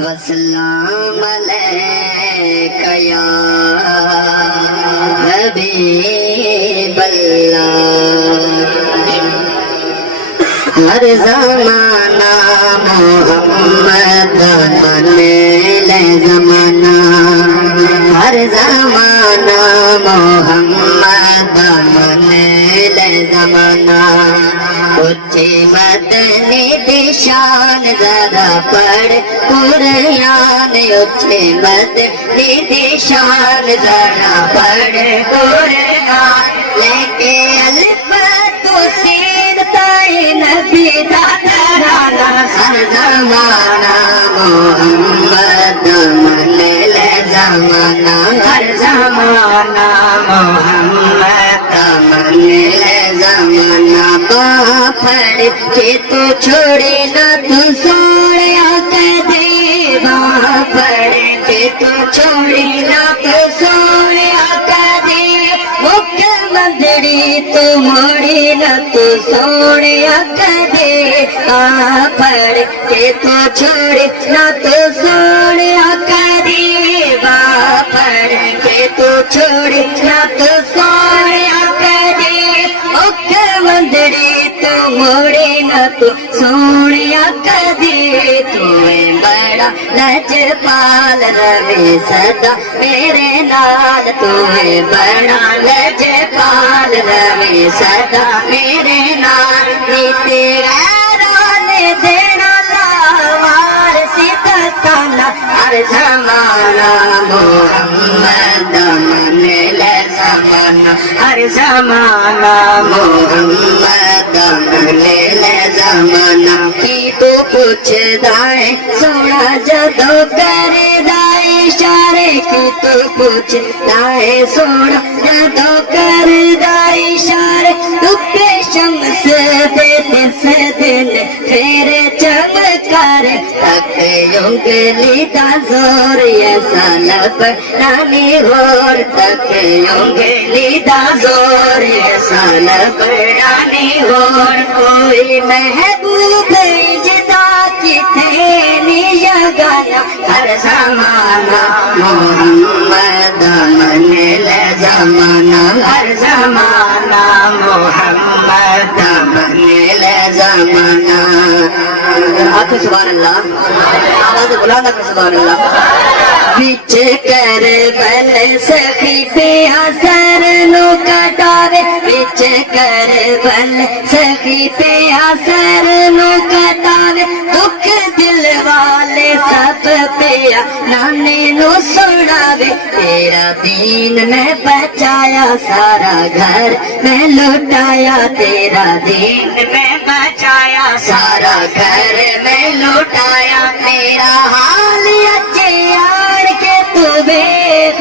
وسلام علیک یا حبیب اللہ ہر زمانہ محمد من لے زمانہ ہر زمانہ محمد من لے زمانہ اچھی مدنی دی شان ذرا پڑھ قرآن اچھی مدنی دی شان ذرا پڑھ قرآن لے کے الف تو سین تائے نبی دا ترانہ ہر زمانہ محمد من لے زمانہ ہر زمانہ محمد من لے زمانہ پھڑ کے تو چھوڑے نہ تو سوڑیا کدے پھڑ کے تو چھوڑے نہ تو سوڑیا کدے مکھ مندڑی تو موڑی نہ تو سوڑیا کدے پھڑ کے تو چھوڑے نہ تو سوڑیا کدے پھڑ کے تو چھوڑے نہ تو سوڑیا کدے مکھ مندڑی تو موڑے نہ تو سوڑیا کدی تو بڑا لجپال روے صدا میرے نال تو بڑا لجپال روے صدا میرے نال نیتے غیران دینا لاوار ستانا ہر زمانہ محمد من لے زمانہ ہر زمانہ محمد من لے زمانہ کی تو پوچھ دائے سونا جدو کر دائے اشارے کی تو پوچھ دائے سونا جدو کر دائے اشارے تپے شمس دے دس دن پھر چمکار تک انگلی دا زور یہ سالب رانی غور تک انگلی دا زور یہ سالب رانی غور کوئی محبوب جدا کی تھیلی یگانا ہر زمانہ محمد من لے زمانہ ہر زمانہ محمد من لے زمانہ آخر سبحان اللہ آواز بلند کر سبحان اللہ بچ کر بل سخی پیا سر نو کٹاوے بچ کر بل سخی پیا سر نو کٹاوے دکھ دل والے سب پیا نانے نو سناوے تیرا دین میں بچایا سارا گھر میں لوٹایا تیرا دین میں بچایا سارا گھر میں لوٹایا تیرا حال اچھے یار کے تو بیغ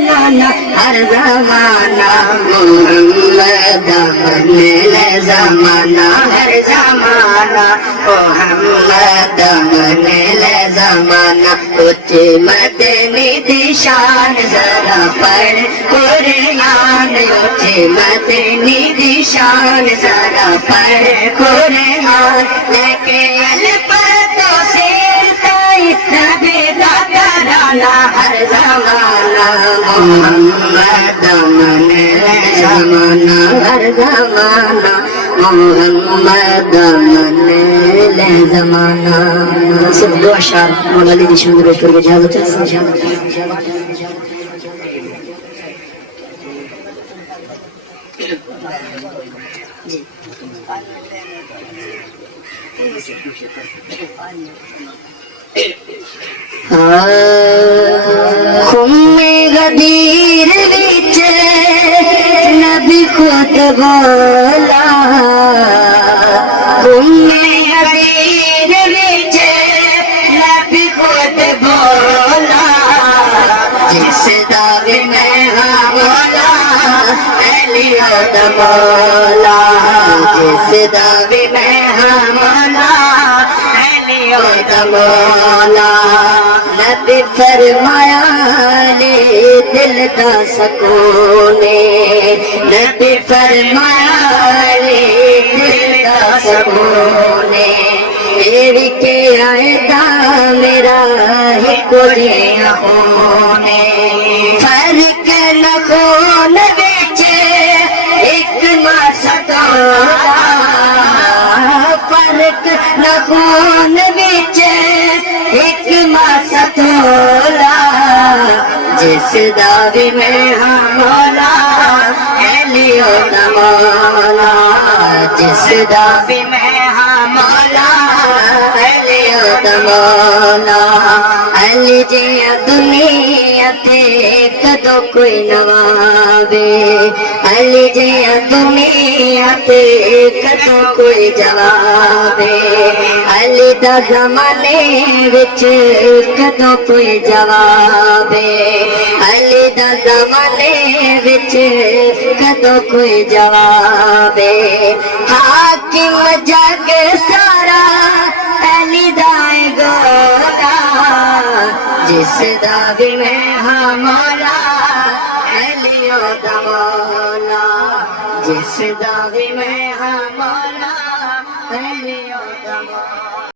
نانا ہر زمانہ محمد من لے زمانہ ہر زمانہ محمد من لے زمانہ اچھی مدنی دی شان ذرا پڑھ قرآن اچھی مدنی دی شان ذرا پڑھ قرآن لے کے الف تو سین تائے نبی دا ترانہ ہر زمانہ محمد من لے زمانہ ہر زمانہ محمد من لے زمانہ صرف دو اشعار مولا علی دی شمد روز پر اجازت ہے خم غدیر وچ نبی خود بولا خم غدیر وچ نبی خود بولا جس دا بھی میں ہاں مولا علیہ دا مولا جس دا بھی میں ہاں مولا علیہ دا مولا نبی فرمایا لے دل دا سکون نبی فرمایا لے دل دا سکون بھی کے آئے گا میرا ہی کوئی ہونے فرق نہ خون بچ ایک ماسدا فرق نہ خون بچ ایک ماسدا جس دا بھی میں ہاں مولا لیو دا مولا جس دا بھی میں ہاں مولا لیو دا مولا علی جی دنیا تے کدو کوئی نوابے علی جی دنیا تے کدو کوئی جوابے علی دا زمانے وچ کدو کوئی جوابے علی دا زمانے وچ کدو کوئی جوابے حاکم جگ سارا علی دا گولا جس دا بھی میں ہاں مولا علی دا مولا جس دا بھی میں ہاں مولا علی